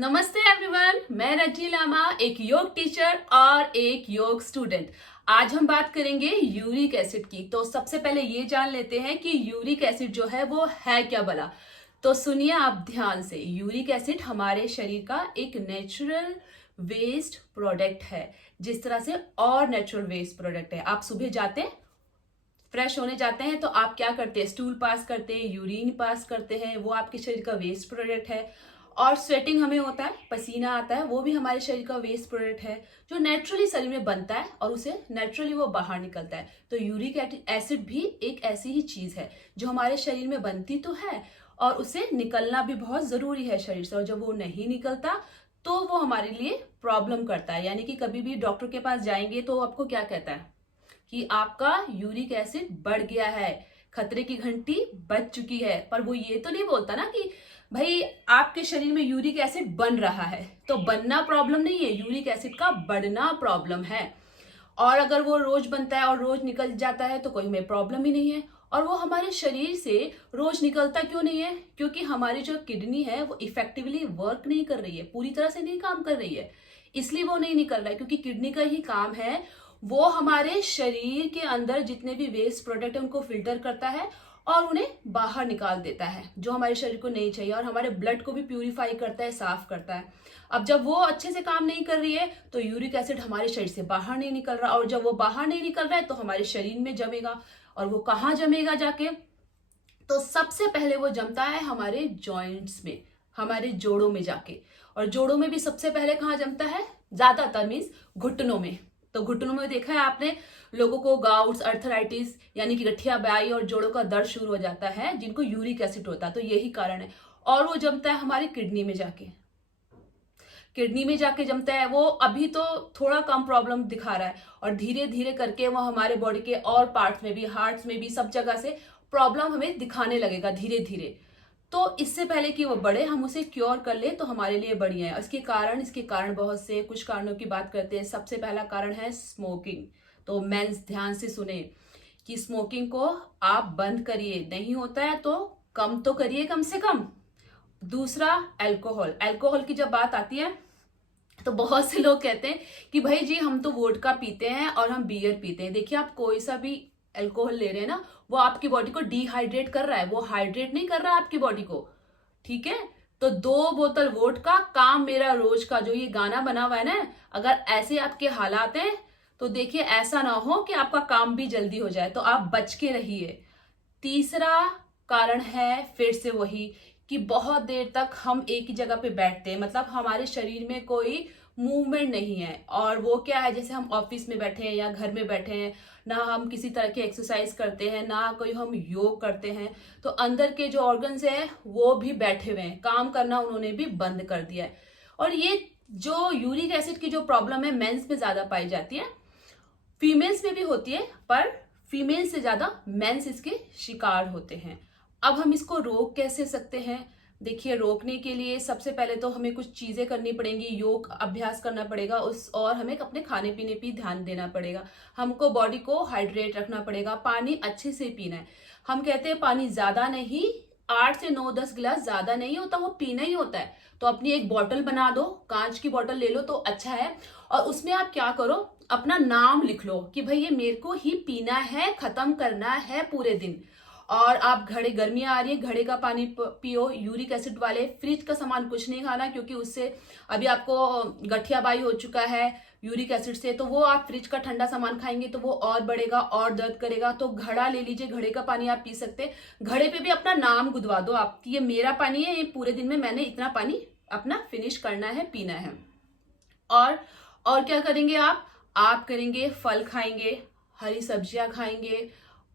नमस्ते एवरीवन, मैं रजी लामा, एक योग टीचर और एक योग स्टूडेंट। आज हम बात करेंगे यूरिक एसिड की। तो सबसे पहले ये जान लेते हैं कि यूरिक एसिड जो है वो है क्या भला। तो सुनिए आप ध्यान से। यूरिक एसिड हमारे शरीर का एक नेचुरल वेस्ट प्रोडक्ट है, जिस तरह से और नेचुरल वेस्ट प्रोडक्ट है। आप सुबह जाते हैं, फ्रेश होने जाते हैं, तो आप क्या करते हैं? स्टूल पास करते हैं, यूरिन पास करते हैं, वो आपके शरीर का वेस्ट प्रोडक्ट है। और स्वेटिंग हमें होता है, पसीना आता है, वो भी हमारे शरीर का वेस्ट प्रोडक्ट है जो नेचुरली शरीर में बनता है और उसे नेचुरली वो बाहर निकलता है। तो यूरिक एसिड भी एक ऐसी ही चीज है जो हमारे शरीर में बनती तो है और उसे निकलना भी बहुत जरूरी है शरीर से। और जब वो नहीं निकलता तो वो हमारे लिए प्रॉब्लम करता है। यानी कि कभी भी डॉक्टर के पास जाएंगे तो आपको क्या कहता है कि आपका यूरिक एसिड बढ़ गया है, खतरे की घंटी बज चुकी है। पर वो ये तो नहीं बोलता ना कि भाई आपके शरीर में यूरिक एसिड बन रहा है। तो बनना प्रॉब्लम नहीं है, यूरिक एसिड का बढ़ना प्रॉब्लम है। और अगर वो रोज बनता है और रोज निकल जाता है तो कोई हमें प्रॉब्लम ही नहीं है। और वो हमारे शरीर से रोज निकलता क्यों नहीं है? क्योंकि हमारी जो किडनी है वो इफेक्टिवली वर्क नहीं कर रही है, पूरी तरह से नहीं काम कर रही है, इसलिए वो नहीं निकल रहा है। क्योंकि किडनी का ही काम है, वो हमारे शरीर के अंदर जितने भी वेस्ट प्रोडक्ट है उनको फिल्टर करता है और उन्हें बाहर निकाल देता है जो हमारे शरीर को नहीं चाहिए। और हमारे ब्लड को भी प्यूरिफाई करता है, साफ करता है। अब जब वो अच्छे से काम नहीं कर रही है तो यूरिक एसिड हमारे शरीर से बाहर नहीं निकल रहा, और जब वो बाहर नहीं निकल रहा है तो हमारे शरीर में जमेगा। और वो कहाँ जमेगा जाके? तो सबसे पहले वो जमता है हमारे जॉइंट्स में, हमारे जोड़ों में जाके। और जोड़ों में भी सबसे पहले कहाँ जमता है? ज्यादातर मीन्स घुटनों में। तो घुटनों में देखा है आपने लोगों को गाउट्स, अर्थराइटिस यानी कि गठियाबाई और जोड़ों का दर्द शुरू हो जाता है जिनको यूरिक एसिड होता है। तो यही कारण है। और वो जमता है हमारी किडनी में जाके, किडनी में जाके जमता है। वो अभी तो थोड़ा कम प्रॉब्लम दिखा रहा है और धीरे धीरे करके वो हमारे बॉडी के और पार्ट्स में भी, हार्ट्स में भी, सब जगह से प्रॉब्लम हमें दिखाने लगेगा धीरे धीरे। तो इससे पहले कि वो बढ़े, हम उसे क्योर कर ले तो हमारे लिए बढ़िया है। इसके कारण बहुत से, कुछ कारणों की बात करते हैं। सबसे पहला कारण है स्मोकिंग। तो मेंस ध्यान से सुने कि स्मोकिंग को आप बंद करिए, नहीं होता है तो कम तो करिए कम से कम। दूसरा, अल्कोहल। अल्कोहल की जब बात आती है तो बहुत से लोग कहते हैं कि भाई जी हम तो वोडका पीते हैं और हम बियर पीते हैं। देखिए, आप कोई सा भी अल्कोहल ले रहे हैं ना, वो आपकी बॉडी को डिहाइड्रेट कर रहा है, वो हाइड्रेट नहीं कर रहा है आपकी बॉडी को। ठीक है? तो 2 बोतल वोडका काम मेरा रोज का, जो ये गाना बना हुआ है ना, अगर ऐसे आपके हालात हैं तो देखिए ऐसा ना हो कि आपका काम भी जल्दी हो जाए, तो आप बच के रहिए। तीसरा कारण है फिर से वही कि बहुत देर तक हम एक ही जगह पे बैठते हैं, मतलब हमारे शरीर में कोई मूवमेंट नहीं है। और वो क्या है, जैसे हम ऑफिस में बैठे हैं या घर में बैठे हैं, ना हम किसी तरह की एक्सरसाइज करते हैं, ना कोई हम योग करते हैं, तो अंदर के जो ऑर्गन्स है वो भी बैठे हुए हैं, काम करना उन्होंने भी बंद कर दिया है। और ये जो यूरिक एसिड की जो प्रॉब्लम है मेंस में ज्यादा पाई जाती है, फीमेल्स में भी होती है, पर फीमेल से ज्यादा मेंस इसके शिकार होते हैं। अब हम इसको रोक कैसे सकते हैं? देखिए, रोकने के लिए सबसे पहले तो हमें कुछ चीजें करनी पड़ेंगी, योग अभ्यास करना पड़ेगा और हमें अपने खाने पीने पे ध्यान देना पड़ेगा। हमको बॉडी को हाइड्रेट रखना पड़ेगा, पानी अच्छे से पीना है। हम कहते हैं पानी ज्यादा नहीं, 8 से 9 10 गिलास ज्यादा नहीं होता, वो पीना ही होता है। तो अपनी एक बोतल बना दो, कांच की बोतल ले लो तो अच्छा है। और उसमें आप क्या करो, अपना नाम लिख लो कि भाई ये मेरे को ही पीना है, खत्म करना है पूरे दिन। और आप घड़े, गर्मियां आ रही है, घड़े का पानी पियो। यूरिक एसिड वाले फ्रिज का सामान कुछ नहीं खाना, क्योंकि उससे अभी आपको गठियाबाई हो चुका है यूरिक एसिड से। तो वो आप फ्रिज का ठंडा सामान खाएंगे तो वो और बढ़ेगा और दर्द करेगा। तो घड़ा ले लीजिए, घड़े का पानी आप पी सकते हैं। घड़े पे भी अपना नाम गुदवा दो आप कि ये मेरा पानी है, ये पूरे दिन में मैंने इतना पानी अपना फिनिश करना है, पीना है। और और क्या करेंगे आप करेंगे फल खाएंगे, हरी सब्जियां खाएंगे।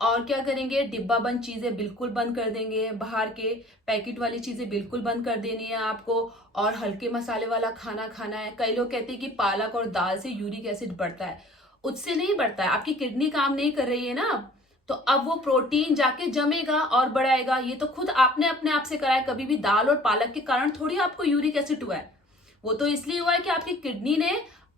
और क्या करेंगे, डिब्बा बंद चीजें बिल्कुल बंद कर देंगे, बाहर के पैकेट वाली चीजें बिल्कुल बंद कर देनी है आपको। और हल्के मसाले वाला खाना खाना है। कई लोग कहते हैं कि पालक और दाल से यूरिक एसिड बढ़ता है, उससे नहीं बढ़ता है। आपकी किडनी काम नहीं कर रही है ना, तो अब वो प्रोटीन जाके जमेगा और बढ़ाएगा। ये तो खुद आपने अपने आप से करा है। कभी भी दाल और पालक के कारण थोड़ी आपको यूरिक एसिड हुआ है, वो तो इसलिए हुआ है कि आपकी किडनी ने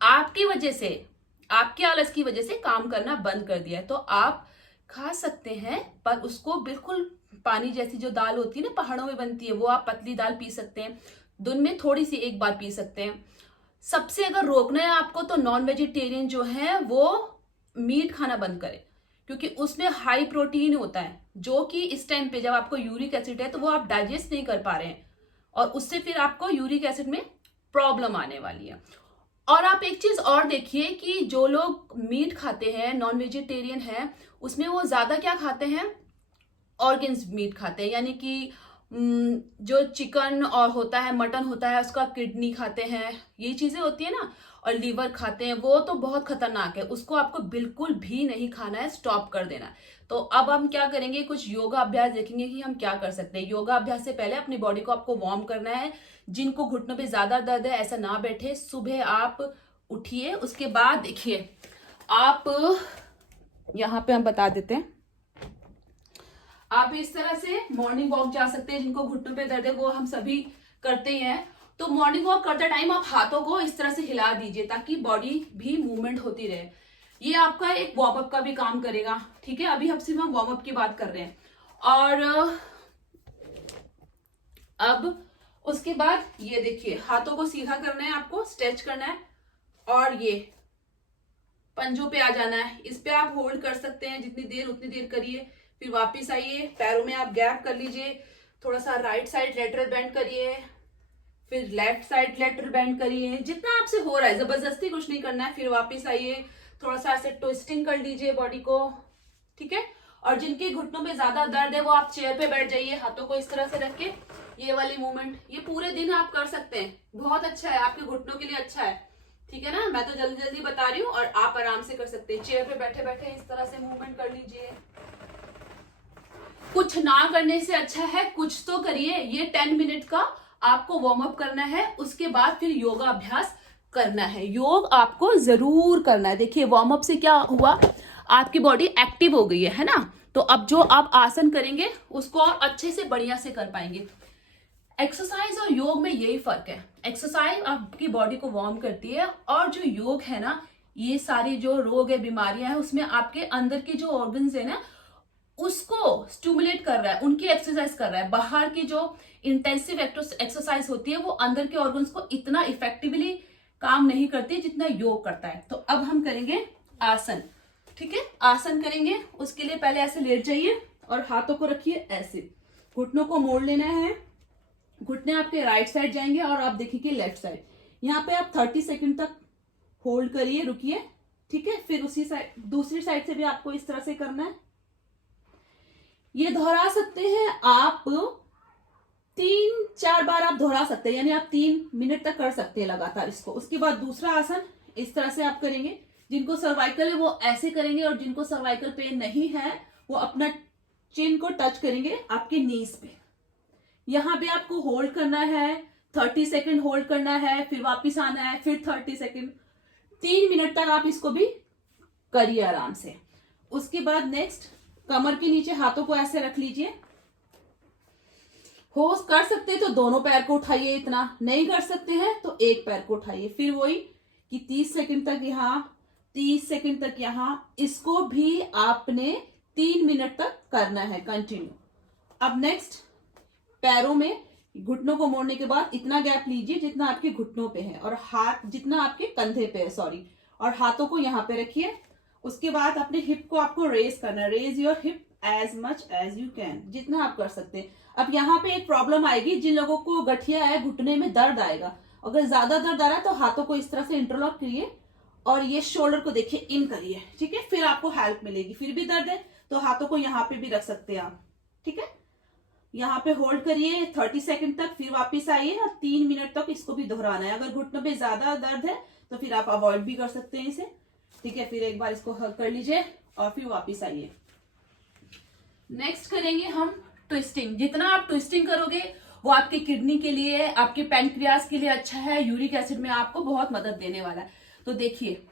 आपकी वजह से, आपके आलस की वजह से काम करना बंद कर दिया है। तो आप खा सकते हैं, पर उसको बिल्कुल पानी जैसी जो दाल होती है ना, पहाड़ों में बनती है, वो आप पतली दाल पी सकते हैं। दिन में थोड़ी सी एक बार पी सकते हैं। सबसे अगर रोकना है आपको तो नॉन वेजिटेरियन जो है वो मीट खाना बंद करें, क्योंकि उसमें हाई प्रोटीन होता है, जो कि इस टाइम पे जब आपको यूरिक एसिड है तो वो आप डाइजेस्ट नहीं कर पा रहे हैं, और उससे फिर आपको यूरिक एसिड में प्रॉब्लम आने वाली है। और आप एक चीज और देखिए कि जो लोग मीट खाते हैं, नॉन वेजिटेरियन है, उसमें वो ज्यादा क्या खाते हैं, ऑर्गन्स मीट खाते हैं, यानी कि जो चिकन और होता है, मटन होता है, उसका किडनी खाते हैं, ये चीजें होती है ना, और लीवर खाते हैं, वो तो बहुत खतरनाक है, उसको आपको बिल्कुल भी नहीं खाना है, स्टॉप कर देना है। तो अब हम क्या करेंगे, कुछ योगा अभ्यास देखेंगे कि हम क्या कर सकते हैं। योगा अभ्यास से पहले अपनी बॉडी को आपको वार्म करना है। जिनको घुटनों पे ज्यादा दर्द है ऐसा ना बैठे, सुबह आप उठिए, उसके बाद देखिए आप यहाँ पे हम बता देते हैं, आप इस तरह से मॉर्निंग वॉक जा सकते हैं। जिनको घुटनों पे दर्द है वो हम सभी करते हैं, तो मॉर्निंग वॉक करते टाइम आप हाथों को इस तरह से हिला दीजिए ताकि बॉडी भी मूवमेंट होती रहे। ये आपका एक वार्म अप का भी काम करेगा, ठीक है। अभी हम सिर्फ वार्म अप की बात कर रहे हैं। और अब उसके बाद ये देखिए, हाथों को सीधा करना है, आपको स्ट्रेच करना है, और ये पंजों पे आ जाना है। इस पे आप होल्ड कर सकते हैं जितनी देर, उतनी देर करिए, फिर वापस आइए, पैरों में आप गैप कर लीजिए, थोड़ा सा राइट साइड लेटरल बेंड करिए, फिर लेफ्ट साइड लेटरल बेंड करिए, जितना आपसे हो रहा है, जबरदस्ती कुछ नहीं करना है। फिर वापस आइए, थोड़ा सा ऐसे ट्विस्टिंग कर लीजिए बॉडी को, ठीक है। और जिनके घुटनों में ज्यादा दर्द है वो आप चेयर पे बैठ जाइए, हाथों को इस तरह से रख के, ये वाली मूवमेंट, ये पूरे दिन आप कर सकते हैं, बहुत अच्छा है, आपके घुटनों के लिए अच्छा है, ठीक है ना। मैं तो जल्दी जल्दी बता रही हूँ और आप आराम से कर सकते हैं। चेयर पे बैठे बैठे इस तरह से मूवमेंट कर लीजिए। कुछ ना करने से अच्छा है कुछ तो करिए। ये 10 मिनट का आपको वार्म अप करना है, उसके बाद फिर योगा अभ्यास करना है। योग आपको जरूर करना है। देखिए वार्म अप से क्या हुआ, आपकी बॉडी एक्टिव हो गई है ना। तो अब जो आप आसन करेंगे उसको और अच्छे से बढ़िया से कर पाएंगे। एक्सरसाइज और योग में यही फर्क है, एक्सरसाइज आपकी बॉडी को वार्म करती है, और जो योग है ना, ये सारी जो रोग है, बीमारियां हैं, उसमें आपके अंदर के जो ऑर्गन्स है ना, उसको स्टिमुलेट कर रहा है, उनकी एक्सरसाइज कर रहा है। बाहर की जो इंटेंसिव एक्सरसाइज होती है वो अंदर के ऑर्गन्स को इतना इफेक्टिवली काम नहीं करती जितना योग करता है। तो अब हम करेंगे आसन, ठीक है। आसन करेंगे, उसके लिए पहले ऐसे लेट जाइए और हाथों को रखिए ऐसे, घुटनों को मोड़ लेना है। घुटने आपके राइट साइड जाएंगे और आप देखिए लेफ्ट साइड। यहाँ पे आप 30 सेकंड तक होल्ड करिए, रुकिए, ठीक है। फिर उसी साइड, दूसरी साइड से भी आपको इस तरह से करना है। ये दोहरा सकते हैं आप 3-4 बार, आप दोहरा सकते हैं, यानी आप 3 मिनट तक कर सकते हैं लगातार इसको। उसके बाद दूसरा आसन इस तरह से आप करेंगे। जिनको सर्वाइकल है वो ऐसे करेंगे, और जिनको सर्वाइकल पेन नहीं है वो अपना चिन को टच करेंगे आपके नीज पे। यहां पे आपको होल्ड करना है, 30 सेकंड होल्ड करना है, फिर वापस आना है, फिर 30 सेकंड, 3 मिनट तक आप इसको भी करिए आराम से। उसके बाद नेक्स्ट, कमर के नीचे हाथों को ऐसे रख लीजिए। हो कर सकते हैं तो दोनों पैर को उठाइए, इतना नहीं कर सकते हैं तो एक पैर को उठाइए। फिर वही कि 30 सेकंड तक यहां, 30 सेकंड तक यहां, इसको भी आपने 3 मिनट तक करना है कंटिन्यू। अब नेक्स्ट, पैरों में घुटनों को मोड़ने के बाद इतना गैप लीजिए जितना आपके घुटनों पे है, और हाथ जितना आपके कंधे पे है, सॉरी, और हाथों को यहां पे रखिए। उसके बाद अपने हिप को आपको रेज करना है, raise your hip as much as you can, जितना आप कर सकते हैं। अब यहाँ पे एक प्रॉब्लम आएगी, जिन लोगों को गठिया है, घुटने में दर्द आएगा, अगर ज्यादा दर्द आ रहा है तो हाथों को इस तरह से इंटरलॉक करिए और ये शोल्डर को देखिए इन करिए, ठीक है। फिर आपको हेल्प मिलेगी। फिर भी दर्द है तो हाथों को यहाँ पे भी रख सकते हैं आप, ठीक है। यहाँ पे होल्ड करिए 30 सेकंड तक, फिर वापस आइए और 3 मिनट तक इसको भी दोहराना है। अगर घुटनों पे ज्यादा दर्द है तो फिर आप अवॉइड भी कर सकते हैं इसे, ठीक है। फिर एक बार इसको हग कर लीजिए और फिर वापस आइए। नेक्स्ट करेंगे हम ट्विस्टिंग। जितना आप ट्विस्टिंग करोगे वो आपकी किडनी के लिए, आपके पैनक्रियास के लिए अच्छा है, यूरिक एसिड में आपको बहुत मदद देने वाला है। तो देखिए,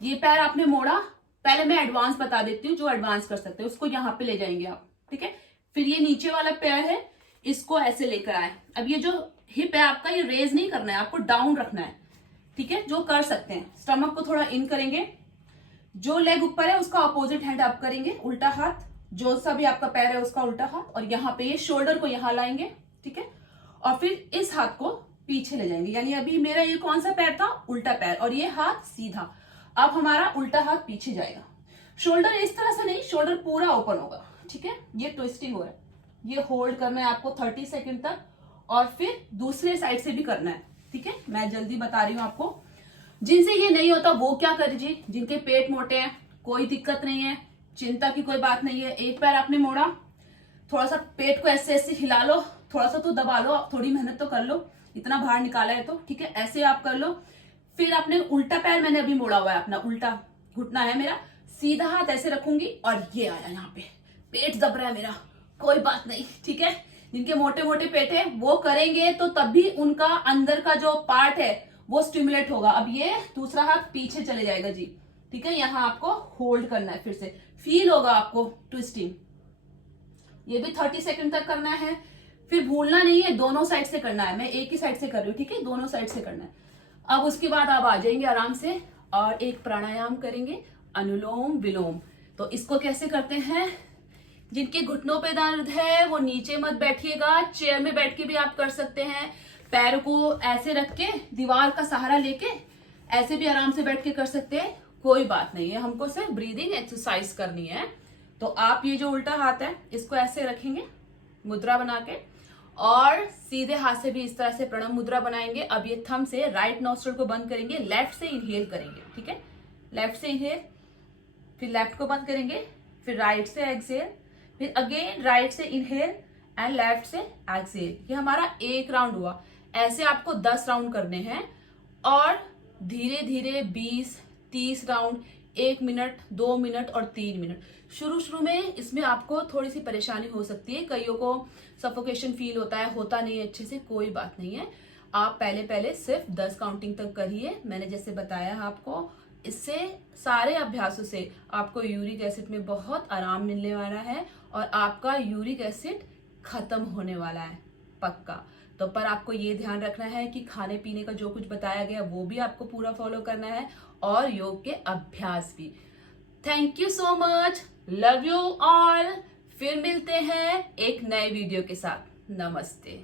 ये पैर आपने मोड़ा, पहले मैं एडवांस बता देती हूँ, जो एडवांस कर सकते हैं उसको यहाँ पे ले जाएंगे आप, ठीक है। फिर ये नीचे वाला पैर है, इसको ऐसे लेकर आए। अब ये जो हिप है आपका, ये रेज नहीं करना है, आपको डाउन रखना है, ठीक है। जो कर सकते हैं, स्टमक को थोड़ा इन करेंगे, जो लेग ऊपर है उसका अपोजिट हैंड अप करेंगे, उल्टा हाथ, जो सा भी आपका पैर है उसका उल्टा हाथ, और यहाँ पे ये शोल्डर को यहाँ लाएंगे, ठीक है। और फिर इस हाथ को पीछे ले जाएंगे, यानी अभी मेरा ये कौन सा पैर था, उल्टा पैर, और ये हाथ सीधा। अब हमारा उल्टा हाथ पीछे जाएगा। शोल्डर इस तरह से नहीं, शोल्डर पूरा ओपन होगा, ठीक है। ये ट्विस्टिंग हो रहा है, ये होल्ड करना है आपको 30 सेकंड तक, और फिर दूसरे साइड से भी करना है, ठीक है। मैं जल्दी बता रही हूँ आपको। जिनसे ये नहीं होता वो क्या करिए, जिनके पेट मोटे हैं कोई दिक्कत नहीं है, चिंता की कोई बात नहीं है। एक पैर आपने मोड़ा, थोड़ा सा पेट को ऐसे ऐसे हिला लो, थोड़ा सा तो दबा लो, थोड़ी मेहनत तो कर लो, इतना बाहर निकाला है तो, ठीक है। ऐसे आप कर लो। फिर आपने उल्टा पैर मैंने अभी मोड़ा हुआ है, अपना उल्टा घुटना है मेरा, सीधा हाथ ऐसे रखूंगी और ये आया यहाँ पे, पेट दब रहा है मेरा, कोई बात नहीं, ठीक है। जिनके मोटे मोटे पेट है वो करेंगे तो तब भी उनका अंदर का जो पार्ट है वो स्टिमुलेट होगा। अब ये दूसरा हाथ पीछे चले जाएगा जी, ठीक है। यहाँ आपको होल्ड करना है, फिर से फील होगा आपको ट्विस्टिंग। ये भी 30 सेकंड तक करना है। फिर भूलना नहीं है, दोनों साइड से करना है, मैं एक ही साइड से कर रही हूँ, ठीक है, दोनों साइड से करना है। अब उसके बाद आप आ जाएंगे आराम से और एक प्राणायाम करेंगे, अनुलोम विलोम। तो इसको कैसे करते हैं, जिनके घुटनों पे दर्द है वो नीचे मत बैठिएगा, चेयर में बैठ के भी आप कर सकते हैं। पैर को ऐसे रख के दीवार का सहारा लेके ऐसे भी आराम से बैठ के कर सकते हैं, कोई बात नहीं है। हमको सिर्फ ब्रीदिंग एक्सरसाइज करनी है। तो आप ये जो उल्टा हाथ है इसको ऐसे रखेंगे मुद्रा बना के, और सीधे हाथ से भी इस तरह से प्रणव मुद्रा बनाएंगे। अब ये थंब से राइट नॉस्ट्रल को बंद करेंगे, लेफ्ट से इनहेल करेंगे, ठीक है। लेफ्ट से इनहेल, फिर लेफ्ट को बंद करेंगे, फिर राइट से एक्सहेल, फिर अगेन राइट से इनहेल एंड लेफ्ट से एक्सहेल। ये हमारा एक राउंड हुआ। ऐसे आपको 10 राउंड करने हैं, और धीरे धीरे 20-30 राउंड, 1 मिनट, 2 मिनट और 3 मिनट। शुरू में इसमें आपको थोड़ी सी परेशानी हो सकती है, कईयों को सफोकेशन फील होता है, होता नहीं है अच्छे से, कोई बात नहीं है। आप पहले सिर्फ 10 काउंटिंग तक करिए, मैंने जैसे बताया आपको। इससे सारे अभ्यासों से आपको यूरिक एसिड में बहुत आराम मिलने वाला है, और आपका यूरिक एसिड खत्म होने वाला है पक्का। तो पर आपको ये ध्यान रखना है कि खाने पीने का जो कुछ बताया गया वो भी आपको पूरा फॉलो करना है, और योग के अभ्यास भी। Thank you so much, love you all. फिर मिलते हैं एक नए वीडियो के साथ। नमस्ते।